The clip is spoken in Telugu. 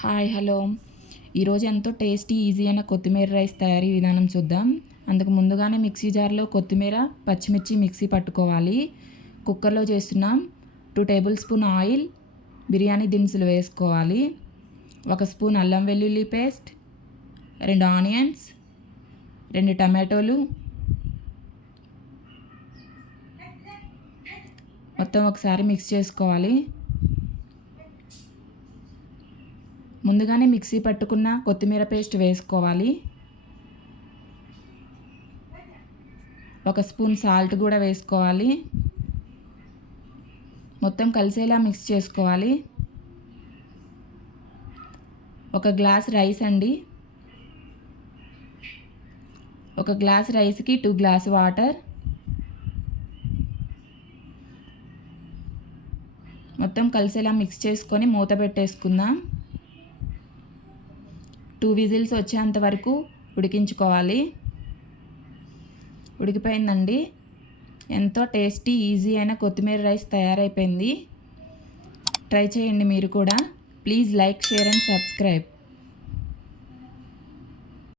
హాయ్ హలో ఈరోజు ఎంతో టేస్టీ ఈజీ అయిన కొత్తిమీర రైస్ తయారీ విధానం చూద్దాం. అందుకు ముందుగానే మిక్సీ జార్లో కొత్తిమీర పచ్చిమిర్చి మిక్సీ పట్టుకోవాలి. కుక్కర్లో చేస్తున్నాం. 2 టేబుల్ స్పూన్ ఆయిల్, బిర్యానీ దినుసులు వేసుకోవాలి. 1 స్పూన్ అల్లం వెల్లుల్లి పేస్ట్, 2 ఆనియన్స్, 2 టమాటోలు, మొత్తం ఒకసారి మిక్స్ చేసుకోవాలి. ముందుగానే మిక్సీ పట్టుకున్న కొత్తిమీర పేస్ట్ వేసుకోవాలి. 1 స్పూన్ సాల్ట్ కూడా వేసుకోవాలి. మొత్తం కలిసేలా మిక్స్ చేసుకోవాలి. 1 గ్లాస్ రైస్ అండి. 1 గ్లాస్ రైస్కి 2 గ్లాస్ వాటర్. మొత్తం కలిసేలా మిక్స్ చేసుకొని మూత పెట్టేసుకుందాం. 2 విజిల్స్ వచ్చేంత వరకు ఉడికించుకోవాలి. ఉడికిపోయిందండి. ఎంతో టేస్టీ ఈజీ అయిన కొత్తిమీర రైస్ తయారైపోయింది. ట్రై చేయండి మీరు కూడా. Please like, share and subscribe.